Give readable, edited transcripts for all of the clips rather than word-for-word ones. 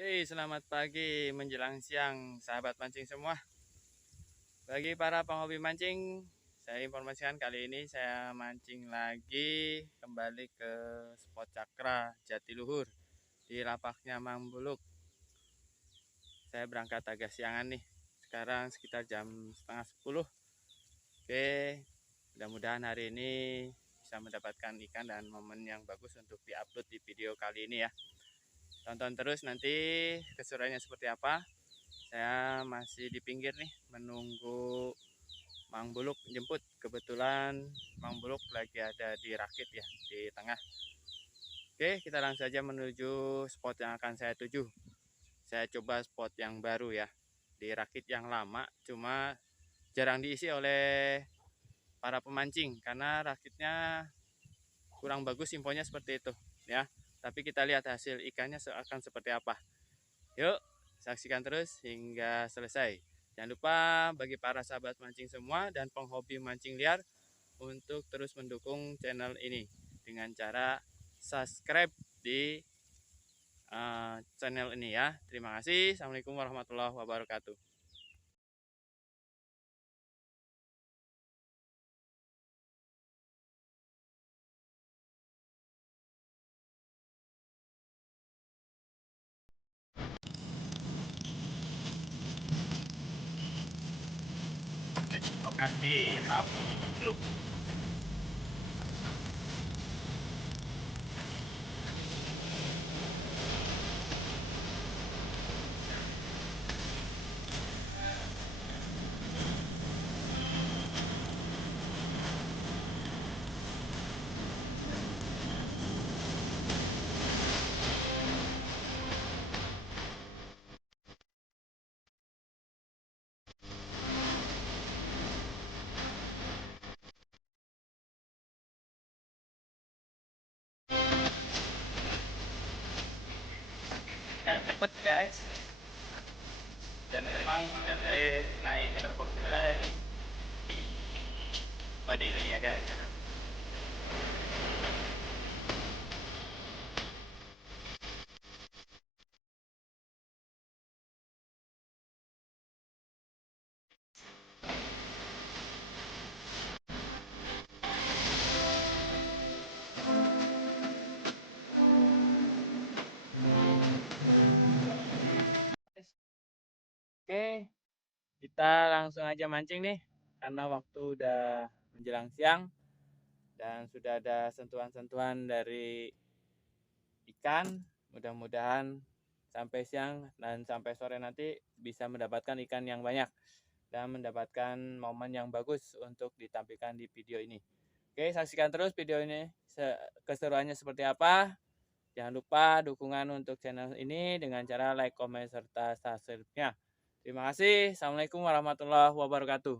Oke, selamat pagi menjelang siang sahabat mancing semua. Bagi para penghobi mancing, saya informasikan kali ini saya mancing lagi kembali ke Spot CAKRA Jatiluhur di lapaknya Mang Buluk. Saya berangkat agak siangan nih. Sekarang sekitar jam setengah 10. Oke, mudah-mudahan hari ini bisa mendapatkan ikan dan momen yang bagus untuk diupload di video kali ini ya. Tonton terus nanti keseruannya seperti apa. Saya masih di pinggir nih menunggu Mang Buluk jemput. Kebetulan Mang Buluk lagi ada di rakit ya, di tengah. Oke, kita langsung saja menuju spot yang akan saya tuju. Saya coba spot yang baru ya, di rakit yang lama cuma jarang diisi oleh para pemancing karena rakitnya kurang bagus, infonya seperti itu ya. Tapi kita lihat hasil ikannya akan seperti apa. Yuk, saksikan terus hingga selesai. Jangan lupa bagi para sahabat mancing semua dan penghobi mancing liar untuk terus mendukung channel ini dengan cara subscribe di channel ini ya. Terima kasih. Assalamualaikum warahmatullahi wabarakatuh. Oke, dulu. Dapat guys. Dan memang naik terpakai pada ini ya guys. Oke, kita langsung aja mancing nih karena waktu udah menjelang siang dan sudah ada sentuhan-sentuhan dari ikan. Mudah-mudahan sampai siang dan sampai sore nanti bisa mendapatkan ikan yang banyak dan mendapatkan momen yang bagus untuk ditampilkan di video ini. Oke, saksikan terus video ini keseruannya seperti apa. Jangan lupa dukungan untuk channel ini dengan cara like, comment, serta subscribe-nya. Terima kasih. Assalamualaikum warahmatullahi wabarakatuh.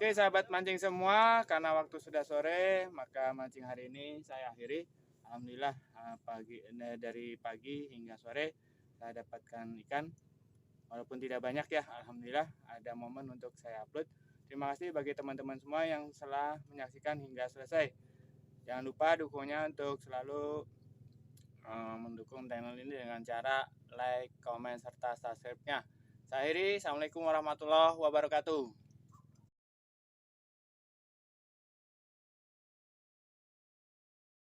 Oke sahabat mancing semua, karena waktu sudah sore, maka mancing hari ini saya akhiri. Alhamdulillah dari pagi hingga sore saya dapatkan ikan. Walaupun tidak banyak ya, alhamdulillah ada momen untuk saya upload. Terima kasih bagi teman-teman semua yang telah menyaksikan hingga selesai. Jangan lupa dukungnya untuk selalu mendukung channel ini dengan cara like, comment, serta subscribe-nya. Saya akhiri, Assalamualaikum warahmatullahi wabarakatuh.